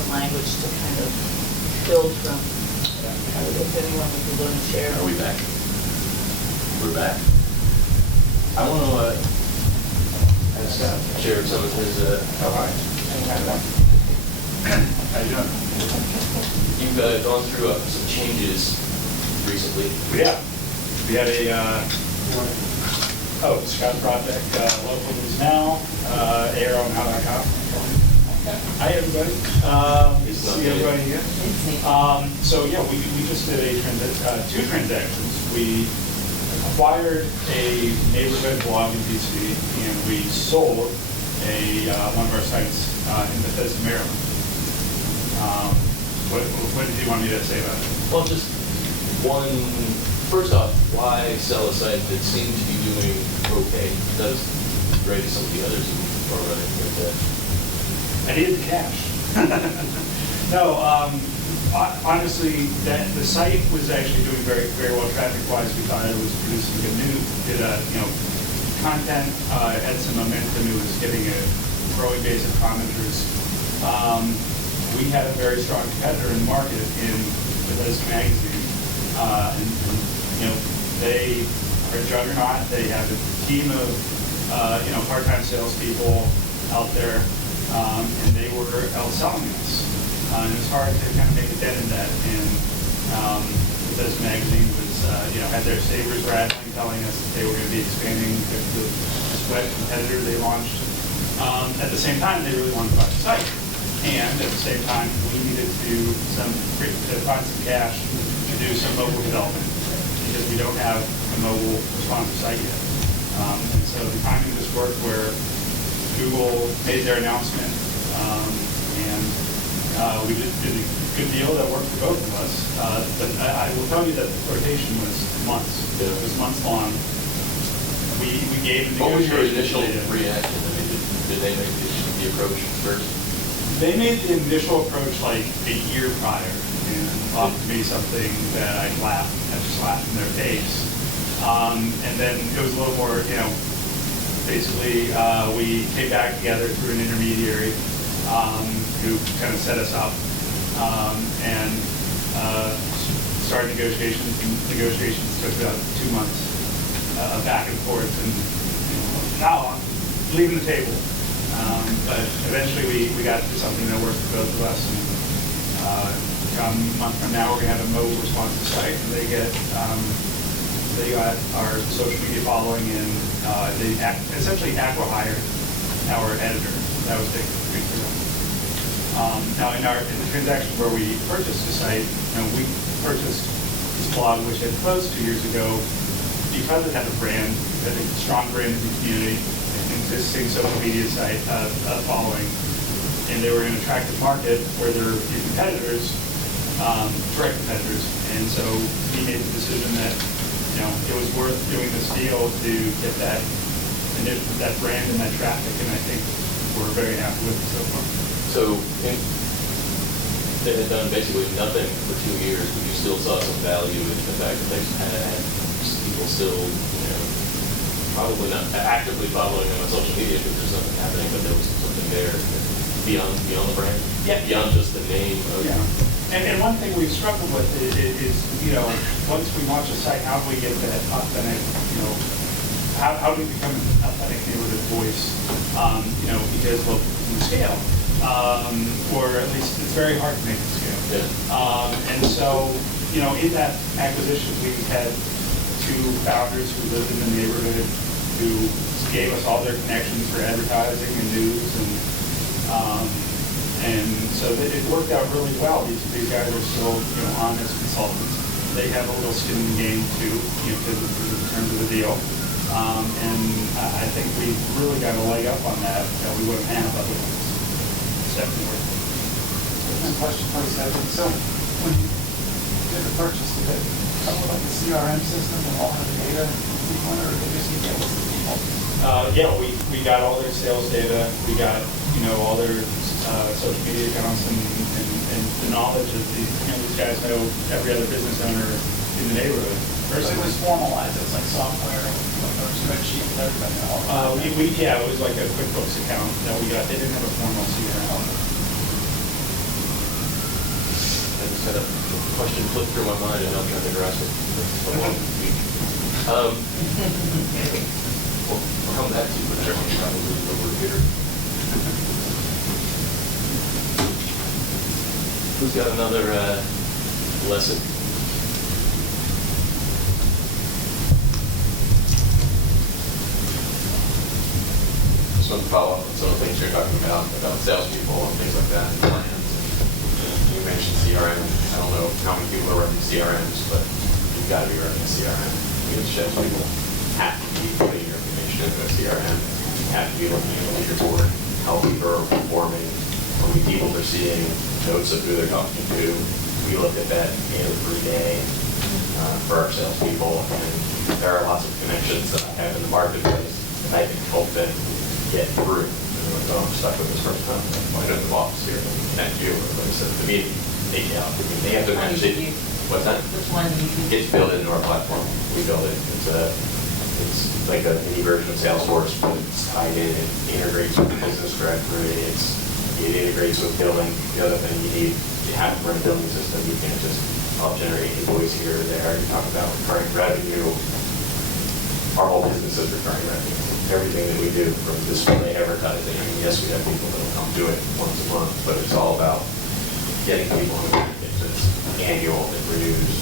some language to kind of build from. If anyone would be willing to share. Are we back? We're back. I want to share some of his. Oh, hi. How you doing? You've gone through some changes recently. Yeah. We had a Scott Project, local news now, arrownow.com. Hi, everybody. See everybody here. So yeah, we just did two transactions. We acquired a neighborhood blog in DC, and we sold one of our sites in Bethesda, Maryland. What did you want me to say about it? Well, just one. First off, why sell a site that seemed to be doing okay? That was great as some of the others who are running with that. I needed the cash. No, honestly, the site was actually doing very, very well traffic-wise. We thought it was producing good news. Did content, had some momentum. It was getting a growing base of commenters. We had a very strong competitor in the market in Bethesda Magazine, they are a juggernaut. They have a team of part-time salespeople out there. And they were outselling us. And it was hard to kind of make a dent in that. And this magazine was, had their sabers rattling, telling us that they were going to be expanding the sweat competitor they launched. At the same time, they really wanted to buy the site. And at the same time, we needed to find some cash to do some mobile development because we don't have a mobile responsive site yet. And so the timing just worked where Google made their announcement, and we did a good deal that worked for both of us. But I will tell you that the rotation was months. It was months long. We gave the What was your negotiation initial reaction? I mean, did they make the approach first? They made the initial approach like a year prior and offered me something that I just laughed in their face. And then it was a little more, basically, we came back together through an intermediary who kind of set us up and started negotiations. Negotiations took about 2 months of back and forth, and now I'm leaving the table. But eventually we got to something that worked for both of us. And come a month from now, we're going to have a mobile responsive site, and they got our social media following, and they essentially acqui-hired our editor. That was big for them. Now, in the transaction where we purchased the site, we purchased this blog, which had closed 2 years ago, because it had a brand, had a strong brand in the community, an existing social media site following, and they were in an attractive market where there were a few competitors, direct competitors, and so we made the decision that it was worth doing this deal to get that brand and that traffic, and I think we're very happy with it so far. So they had done basically nothing for 2 years, but you still saw some value in the fact that they had people still, probably not actively following them on social media because there's nothing happening, but there was something there beyond the brand, beyond just the name of. Yeah. And one thing we've struggled with is once we launch a site, how do we get that authentic, how do we become an authentic neighborhood voice, because we scale, or at least it's very hard to make it scale. Yeah. And so, in that acquisition, we had 2 founders who lived in the neighborhood who gave us all their connections for advertising and news, and so it worked out really well. These guys are still, honest consultants. They have a little skin in the game too, because in terms of the deal. And I think we really got a leg up on that we wouldn't have otherwise. It's definitely worth it. A question for you, Session. So when you did the purchase, did it come with like a CRM system and all the data, or did they just get with the people? We got all their sales data. We got all their social media accounts and the knowledge of these guys know every other business owner in the neighborhood. So it was formalized. It was like software, like a spreadsheet with everybody. It was like a QuickBooks account that we got. They didn't have a formal CRM. I just had a question flip through my mind and I'm trying to grasp it. It's a long week. Well, I'll come back to you, but everyone's probably over here. Who's got another lesson? Just want to follow up on some of the things you're talking about salespeople and things like that, and plans. You mentioned CRM. I don't know how many people are running CRMs, but you've got to be running a CRM. Because salespeople have to be putting your information into a CRM. You have to be looking at the leaderboard, how people are performing, how many people they're seeing, notes of who they're talking to. We look at that every day for our salespeople, and there are lots of connections that I have in the marketplace that I can help them get through. I'm stuck with this person. Why don't the boss here connect you? Or like I said, the meeting, take you out. I mean, they have to manage it. What's that? Which one do you use? It's built into our platform. We build it. It's like a mini version of Salesforce, but it's tied in. It integrates with the business directory. It integrates with billing. The other thing you have to run a billing system. You can't just generate invoice here or there. You talk about recurring revenue. Our whole business is recurring revenue. Everything that we do, from display advertising. I mean, yes, we have people that will come do it once a month, but it's all about getting people in the market. It's annual. It renews,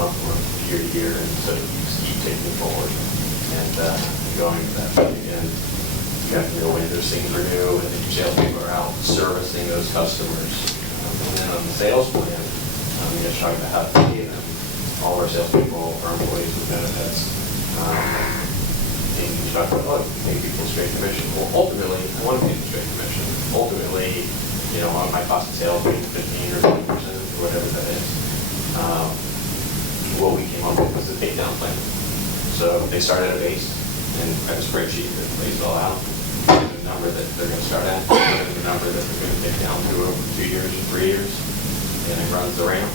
month to month, year to year, and so you just keep taking it forward and going to that. And you have to know when those things renew, and then your salespeople are out servicing those customers. And then on the sales plan, you're just talking about how to pay them. All of our salespeople are employees with benefits. And you talk about, pay people straight commission. Well, ultimately, I want to pay them straight commission. Ultimately, on my cost of sales being 15 or 20% or whatever that is, what we came up with was a takedown plan. So they start at a base and have a spreadsheet that lays it all out. The number that they're going to start at, and the number that they're going to take down to over 2 years or 3 years, and it runs the ramp.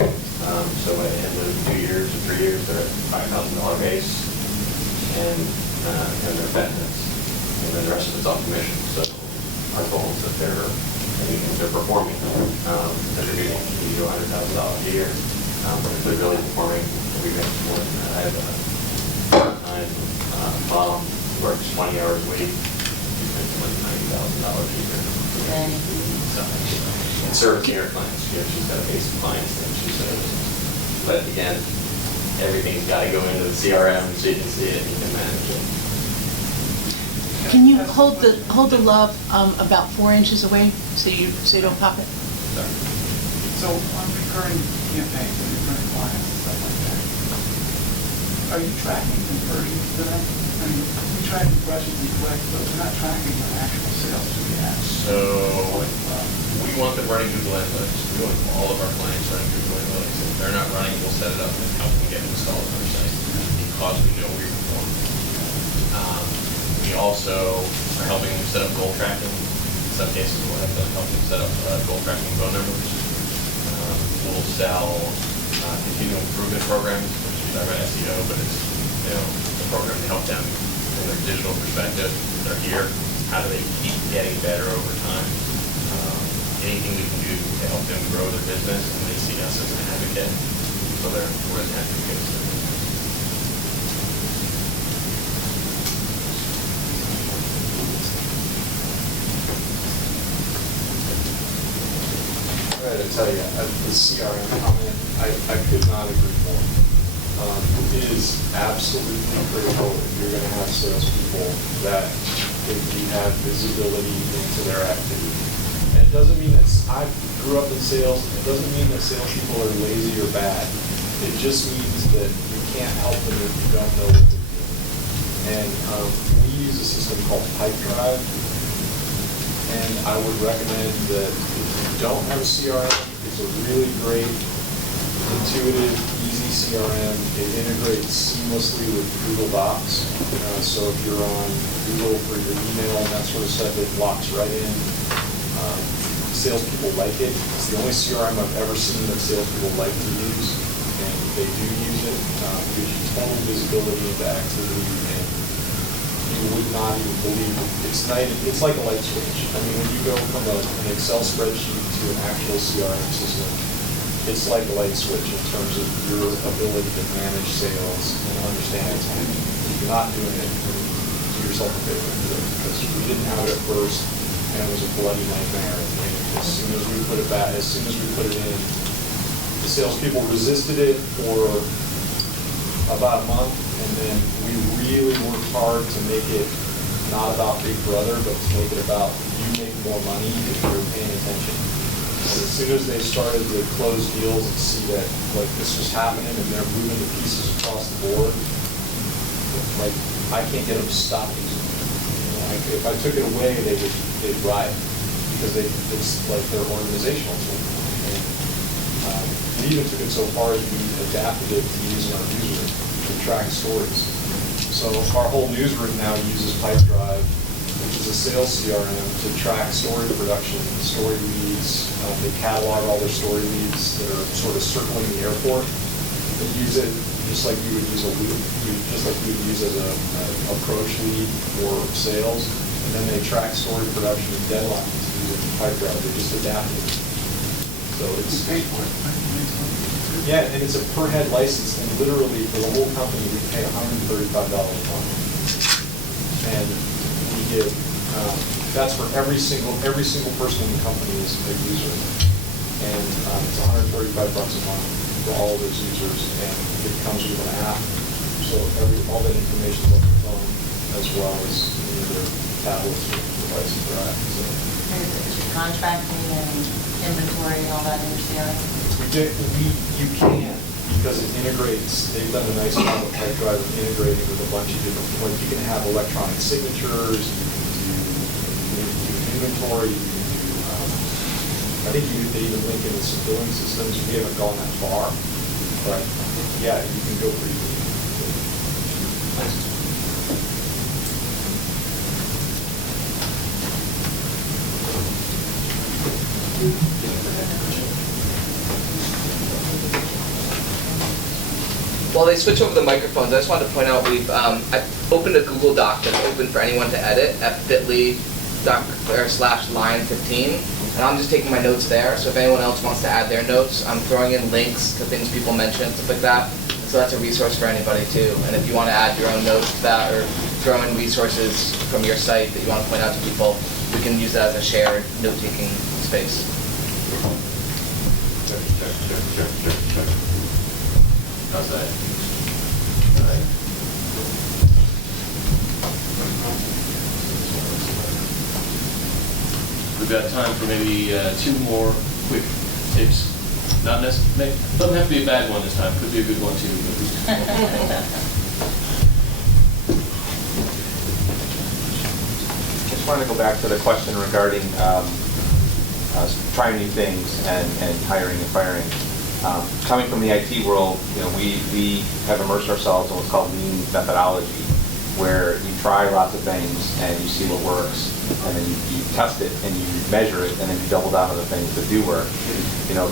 So by the end of 2 years or 3 years, they're at $5,000 base and their benefits, and then the rest of it's on commission. So our goal is that they're performing, contributing to $100,000 a year. But if they're really performing, we make more than that. I have a part-time mom who works 20 hours a week. She's making like $90,000 a year. And servicing her clients. She's got a base of clients that she serves. But again, everything's got to go into the CRM so you can see it and you can manage it. Can you hold the love about 4 inches away so you don't pop it? Sorry. So on recurring campaigns and recurring clients and stuff like that, are you tracking conversions to them? I mean, we track impressions and clicks, but we're not tracking the actual sales to the app. So we want them running Google Analytics. We want all of our clients running Google Analytics. If they're not running, we'll set it up and help them get installed on our site because we know we perform. We also are helping them set up goal tracking. In some cases, we'll have to help them set up goal tracking phone numbers. We'll sell continual improvement programs, which we talk about SEO, but it's a program to help them from their digital perspective. They're here. How do they keep getting better over time? Anything we can do to help them grow their business, and they see us as an advocate, so we're an advocate. I tell you, the CRM comment, I could not agree more. It is absolutely critical if you're going to have salespeople that you have visibility into their activity. And it doesn't mean that I grew up in sales. It doesn't mean that salespeople are lazy or bad. It just means that you can't help them if you don't know what they're doing. And we use a system called Pipedrive. And I would recommend that if you don't have a CRM, it's a really great, intuitive, easy CRM. It integrates seamlessly with Google Docs. So if you're on Google for your email and that sort of stuff, it locks right in. Salespeople like it. It's the only CRM I've ever seen that salespeople like to use. And they do use it. It gives you total visibility into activity, and you would not even believe it. It's like a light switch. I mean, when you go from an Excel spreadsheet to an actual CRM system, it's like a light switch in terms of your ability to manage sales and understand what's happening. If you're not doing it, do yourself a favor and do it, because we didn't have it at first, and it was a bloody nightmare. And as soon as we put it back, as soon as we put it in, the salespeople resisted it for about a month, and then we really worked hard to make it not about Big Brother, but to make it about you make more money if you're paying attention. And as soon as they started to close deals and see that like this was happening and they're moving the pieces across the board, like I can't get them to stop using it. You know, if I took it away, they'd riot because it's like their organizational tool. And, we even took it so far as we adapted it to use in our newsroom to track stories. So our whole newsroom now uses Pipedrive, which is a sales CRM, to track story production, story leads. They catalog all their story leads that are sort of circling the airport. They use it just like you would use a loop, just like you would use as a approach lead for sales. And then they track story production and deadlines using Pipedrive. They just adapted it. So it's paid for it, right? yeah, and it's a per head license, and literally for the whole company, we pay $135 a month. And we give, that's for every single person in the company is a user. And it's $135 a month for all of those users, and it comes with an app. So all that information is on the phone, as well as any of their tablets or devices they're at. So. Is your contracting and inventory and all that in your CRM? You can, because it integrates, they've done a nice job of Pipedrive of integrating with a bunch of different, like you can have electronic signatures, you can do inventory, you can do, I think they even link into some billing systems. We haven't gone that far, but yeah, you can go pretty deep. While they switch over the microphones, I just wanted to point out I opened a Google Doc that's open for anyone to edit at bit.ly/line15, and I'm just taking my notes there. So if anyone else wants to add their notes, I'm throwing in links to things people mention, stuff like that. So that's a resource for anybody too. And if you want to add your own notes to that, or throw in resources from your site that you want to point out to people, we can use that as a shared note-taking space. Check. How's that? All right. We've got time for maybe 2 more quick tips. Not necessarily, doesn't have to be a bad one this time. Could be a good one too. Just wanted to go back to the question regarding trying new things and hiring and firing. Coming from the IT world, we have immersed ourselves in what's called lean methodology, where you try lots of things and you see what works, and then you test it and you measure it, and then you double down on the things that do work.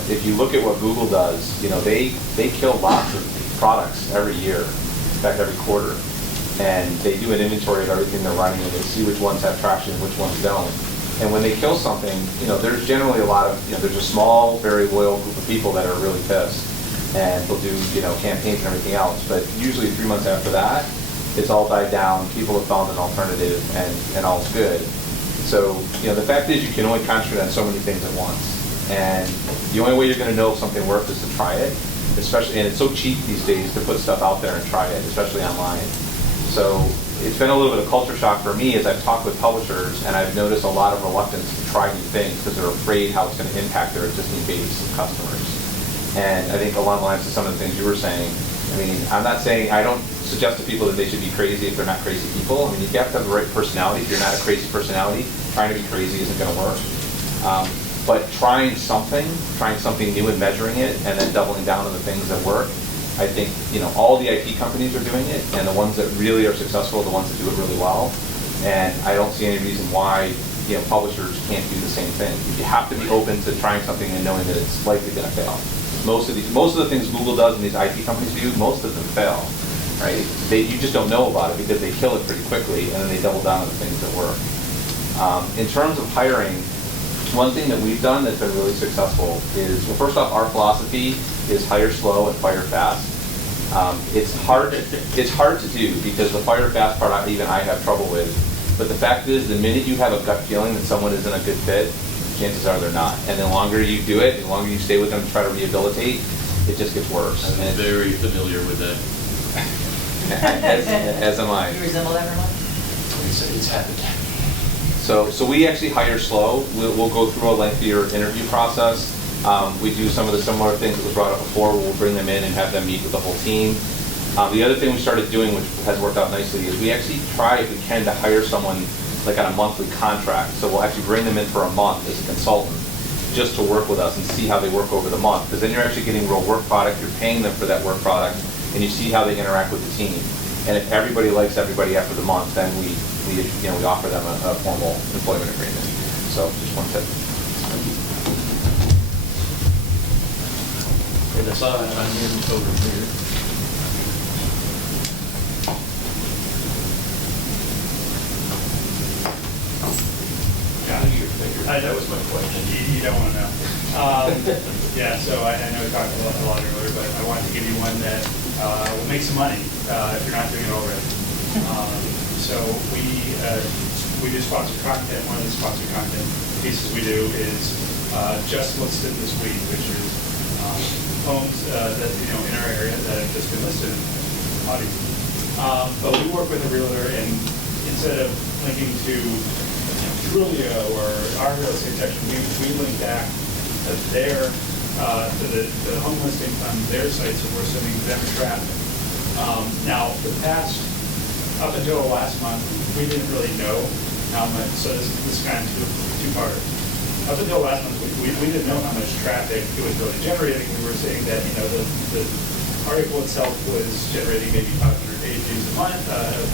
If you look at what Google does, they kill lots of products every year, in fact every quarter, and they do an inventory of everything they're running, and they see which ones have traction and which ones don't. And when they kill something, there's generally a lot of, there's a small, very loyal group of people that are really pissed, and they'll do, campaigns and everything else. But usually 3 months after that, it's all died down. People have found an alternative, and all's good. So, the fact is, you can only concentrate on so many things at once, and the only way you're going to know if something works is to try it. Especially, and it's so cheap these days to put stuff out there and try it, especially online. So it's been a little bit of culture shock for me as I've talked with publishers, and I've noticed a lot of reluctance to try new things because they're afraid how it's going to impact their existing base of customers. And I think along the lines of some of the things you were saying, I'm not saying, I don't suggest to people that they should be crazy if they're not crazy people. You have to have the right personality. If you're not a crazy personality, trying to be crazy isn't going to work. But trying something new and measuring it, and then doubling down on the things that work, I think, all the IT companies are doing it, and the ones that really are successful are the ones that do it really well. And I don't see any reason why, publishers can't do the same thing. You have to be open to trying something and knowing that it's likely going to fail. Most of the things Google does and these IT companies do, most of them fail, right? You just don't know about it because they kill it pretty quickly, and then they double down on the things that work. In terms of hiring, One thing that we've done that's been really successful is, well, first off, our philosophy is hire slow and fire fast. It's hard to do because the fire fast part, even I have trouble with. But the fact is, the minute you have a gut feeling that someone isn't a good fit, chances are they're not. And the longer you do it, the longer you stay with them and try to rehabilitate, it just gets worse. I'm very familiar with that. as am I. You resemble everyone? It's happened. So we actually hire slow. We'll go through a lengthier interview process. We do some of the similar things that was brought up before. We'll bring them in and have them meet with the whole team. The other thing we started doing, which has worked out nicely, is we actually try, if we can, to hire someone like on a monthly contract. So we'll actually bring them in for a month as a consultant just to work with us and see how they work over the month. Because then you're actually getting real work product, you're paying them for that work product, and you see how they interact with the team. And if everybody likes everybody after the month, then we offer them a formal employment agreement. So just one tip. And I saw an onion over here. That was my question. You don't want to know. Yeah, so I know we talked a lot earlier, but I wanted to give you one that will make some money if you're not doing it already. So we do sponsored content. One of the sponsored content pieces we do is just listed this week, which is homes that in our area that have just been listed in the audience. But we work with a realtor, and instead of linking to Trulio or our real estate section, we link back to their to the home listing on their site, so we're sending them traffic. Now, the past, up until last month, we didn't really know how much, so this is kind of two-parter. Up until last month, we didn't know how much traffic it was really generating. We were saying that, the article itself was generating maybe 500 page views a month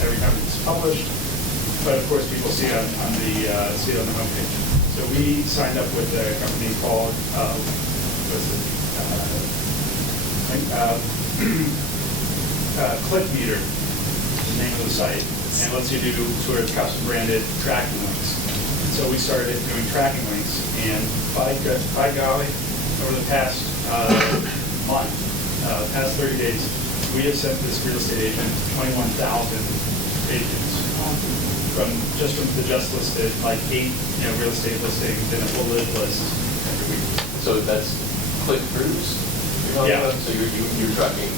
every time it's published. But of course, people see it on the homepage. So we signed up with a company called ClickMeter, the name of the site, and lets you do sort of custom branded tracking links. And so we started doing tracking links, and by golly, over the past month, past 30 days, we have sent this real estate agent 21,000 pages. From the just listed, like 8 real estate listings and a full live list every week. So that's click-throughs? Yeah. So you're tracking.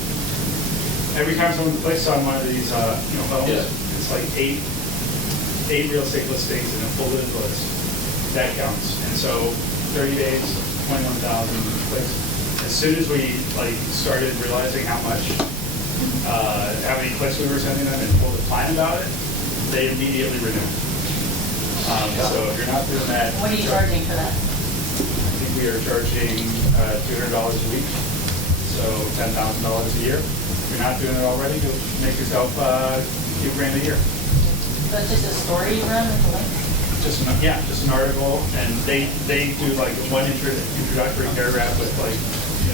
Every time someone clicks on one of these homes, Yeah. it's like 8 real estate listings and a full live list. That counts. And so 30 days, 21,000 clicks. As soon as we started realizing how many clicks we were sending them and told the client about it, they immediately renew. So if you're not doing that. What are you charging for that? I think we are charging $200 a week, so $10,000 a year. If you're not doing it already, you'll make yourself a few grand a year. So it's just a story you run with the link? Just an article, and they do like one introductory paragraph with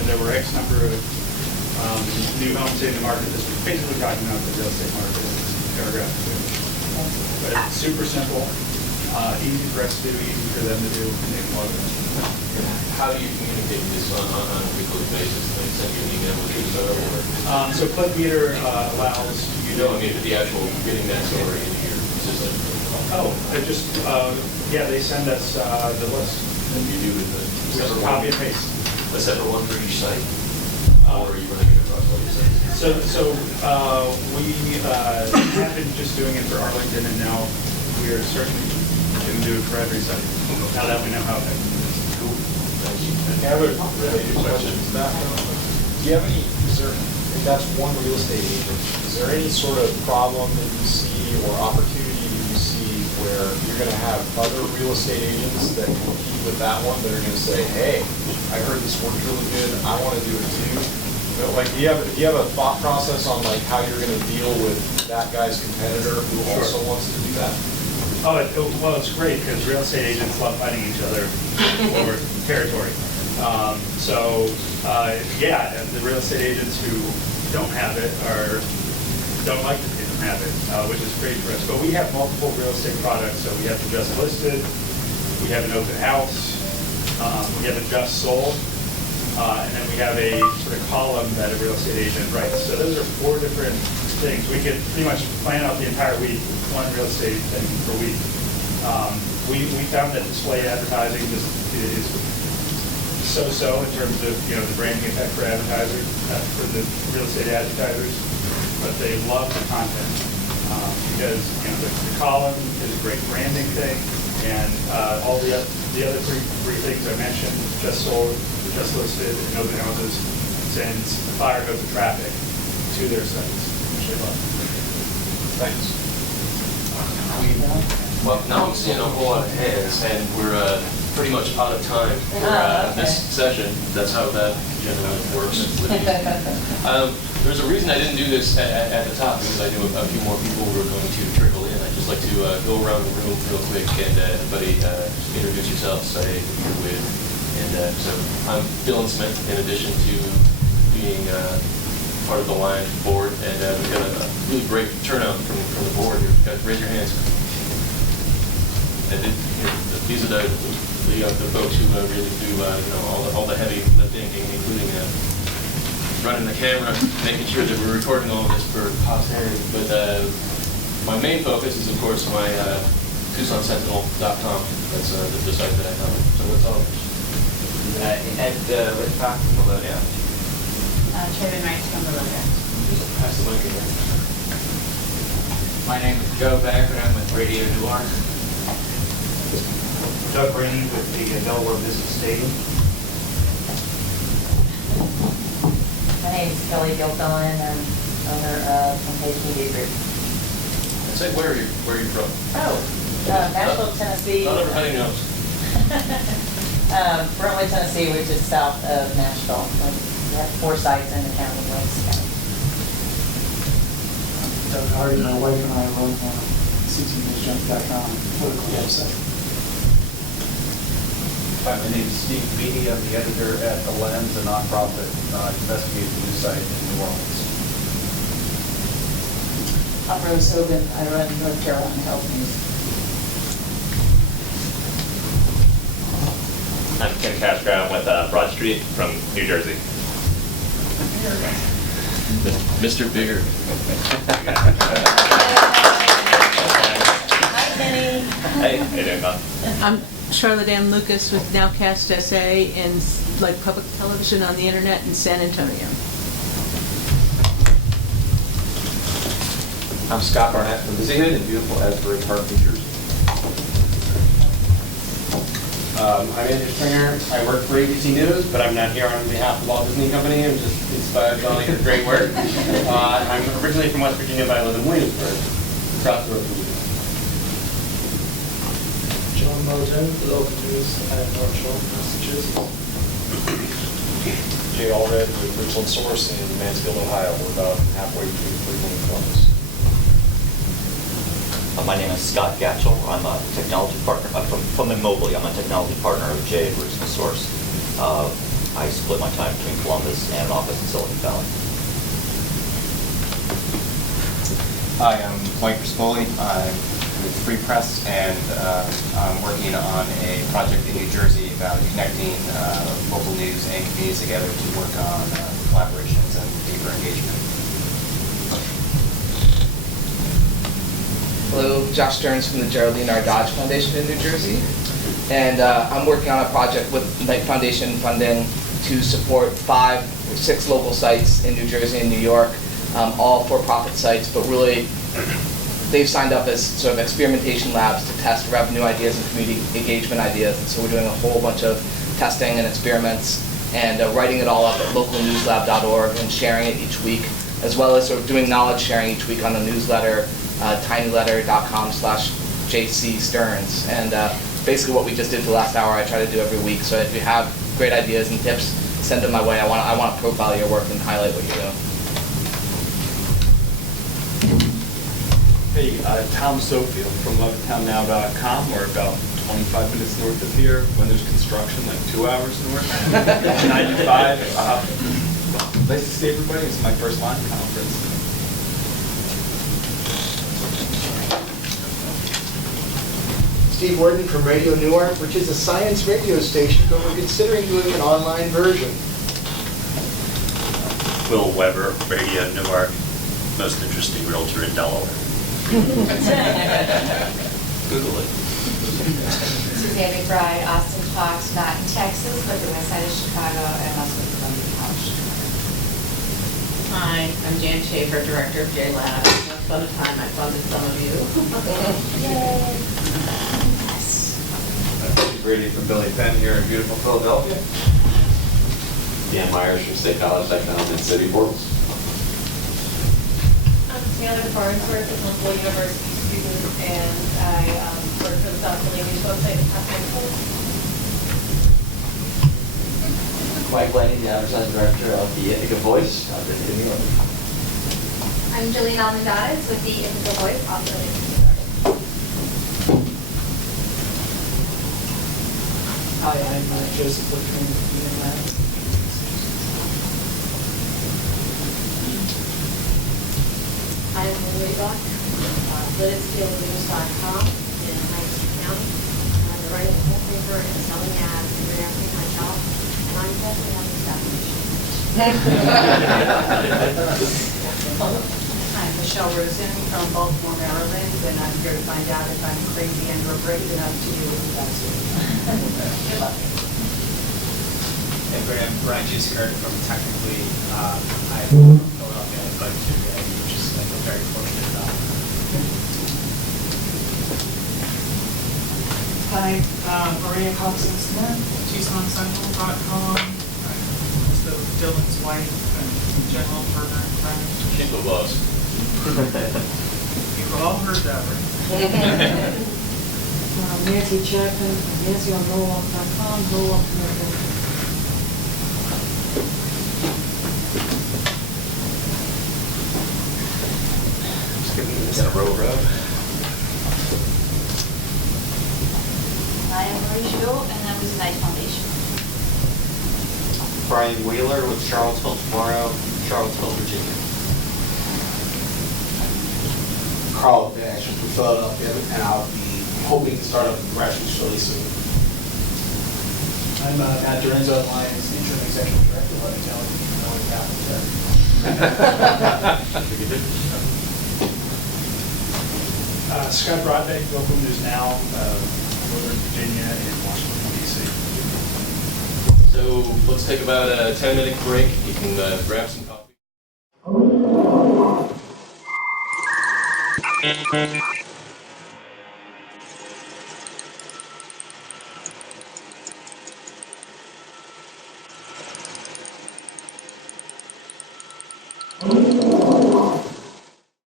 there were X number of new homes in the market. This was basically talking about the real estate market in this paragraph too. But it's super simple, easy for us to do, easy for them to do, and they can log it. How do you communicate this on a weekly basis? Like send you an email with it, or? So ClickMeter allows you to. No, I mean the actual getting that story into your system. Oh, they send us the list. And you do with the We just separate copy one? and paste. A separate one for each site? Or are you running it across all your sites? So we have been just doing it for Arlington, and now we are certainly going to do it for every site, now that we know how effective it is. Cool. Thank you. I have a related question to that. Do you have any, if that's one real estate agent, is there any sort of problem that you see or opportunity that you see where you're going to have other real estate agents that compete with that one that are going to say, hey, I heard this worked really good, I want to do it too? Do you have a thought process on how you're going to deal with that guy's competitor who also wants to do that? Well, it's great because real estate agents love fighting each other over territory. And the real estate agents who don't have it don't like to see them have it, which is great for us. But we have multiple real estate products. So we have the just listed, we have an open house, We have a just sold, and then we have a sort of column that a real estate agent writes. So those are 4 different things. We could pretty much plan out the entire week, 1 real estate thing per week. We found that display advertising just is so-so in terms of, you know, the branding effect for advertisers, for the real estate advertisers, but they love the content because, you know, the column is a great branding thing, and all the other three things I mentioned, just sold, just listed, and open houses, sends a fire hose of traffic to their sites, which they love. Thanks. Well, now I'm seeing a whole lot of hands, and we're pretty much out of time for this session. That's how that generally works with you. There's a reason I didn't do this at the top, because I knew a few more people were going to trickle in. I'd just like to go around the room real quick, and everybody introduce yourself, say who you're with. And so I'm Dylan Smith, in addition to being part of the Lions board, and we've got a really great turnout from the board here. Guys, raise your hands. And these are the folks who really do all the heavy lifting, including running the camera, making sure that we're recording all this for posterity. But my main focus is, of course, my TucsonSentinel.com. That's the site that I have. So what's all this? Ed Litvak from Melodia. Trayvon Rice from the Logan. Pass the mic again. My name is Joe Becker, and I'm with Radio Noir. Doug Rainey with the Delaware Business Daily. My name is Kelly Gilfillan, and I'm owner of Homepage Media Group. And say where are you from? Nashville, Tennessee. Not everybody knows. Brentwood, Tennessee, which is south of Nashville. We have 4 sites in the county, Wilkes County. Doug Hardy, my wife and I run ctnewsjunk.com, political website. Hi, my name is Steve Beatty. I'm the editor at The Lens, a nonprofit investigative news site in New Orleans. I'm Rose Hogan. I run North Carolina Health News. I'm Tim Castro. I'm with Broad Street from New Jersey. Mr. Bigger. Hi, Kenny. Hey, how you doing, Bob? I'm Charlotte Ann Lucas with Nowcast SA and like public television on the internet in San Antonio. I'm Scott Barnett from Busyhood in beautiful Asbury Park, New Jersey. I'm Andrew Stringer. I work for ABC News, but I'm not here on behalf of Walt Disney Company. I'm just inspired by all your great work. I'm originally from West Virginia, but I live in Williamsburg, across the road from you. John Moten, Local News at North Shore, Massachusetts. Jay Allred with Richland Source in Mansfield, Ohio. We're about halfway between Cleveland and Columbus. My name is Scott Gatchell. I'm a technology partner from Mobley. I'm a technology partner of Jay at Richland Source. I split my time between Columbus and an office in Silicon Valley. Hi, I'm Mike Rispoli. I'm with Free Press, and I'm working on a project in New Jersey about connecting local news and communities together to work on collaborations and deeper engagement. Hello, Josh Stearns from the Geraldine R. Dodge Foundation in New Jersey. And I'm working on a project with Knight Foundation funding to support 5 or 6 local sites in New Jersey and New York, all for-profit sites, but really they've signed up as sort of experimentation labs to test revenue ideas and community engagement ideas. And so we're doing a whole bunch of testing and experiments and writing it all up at localnewslab.org and sharing it each week, as well as sort of doing knowledge sharing each week on the newsletter, tinyletter.com/JC-Stearns. And basically what we just did for the last hour, I try to do every week. So if you have great ideas and tips, send them my way. I want to profile your work and highlight what you're doing. Hey, Tom Sofield from LovingTownNow.com. We're about 25 minutes north of here. When there's construction, like 2 hours north. 95. Nice to see everybody. It's my first line conference. Steve Worden from Radio Newark, which is a science radio station, but we're considering doing an online version. Will Weber, Radio Newark, most interesting realtor in Delaware. Google it. Suzanne McBride, Austin Fox, not in Texas, but the west side of Chicago, and also from Columbia College. Hi, I'm Jan Schaefer, Director of Day1. Once upon a time, I funded some of you. Yay. Brady from Billy Penn here in beautiful Philadelphia. Dan Myers from State College Economic and City Portals. I'm Taylor Farnsworth, a local university student, and I work for the South Philly News website at High School. Mike Lenny, the advertising director of the Ithaca Voice, out there in New York. I'm Jillian Almendares with the Ithaca Voice, also in New York. Hi, I'm Joseph Lickman, EMS. I'm Lily Buck, LittleSteelNews.com in Lancaster County. I'm writing a whole paper and selling ads every afternoon my job, and I'm definitely on the staff I'm Michelle Rosen from Baltimore, Maryland, and I'm here to find out if I'm crazy and or brave enough to do what you guys do. Good luck. Hey, I'm Brian Juicecourt from Technically. I'm from Philadelphia. I'd like to which is I feel very fortunate about. Hi, Maria Coxon-Smith, TucsonCentral.com. I'm also Dylan's wife and general partner and friend. She's the boss. You've all heard that, right? Nancy Chapman, Nancy on NoWalk.com, NoWalk Commercial. Just giving this a row. I am Marie Schill, and that was Knight Foundation. Brian Wheeler with Charlottesville Tomorrow, Charlottesville, Virginia. Carl Dash from Philadelphia, and I'll be hoping to start up the grassroots really soon. I'm Matt Dorenzo, Lions Interim Executive Director. Let me know if you know what's happening there. Scott Broadbeck, Local News Now, Northern Virginia and Washington, D.C. So let's take about a 10-minute break. You can grab some coffee.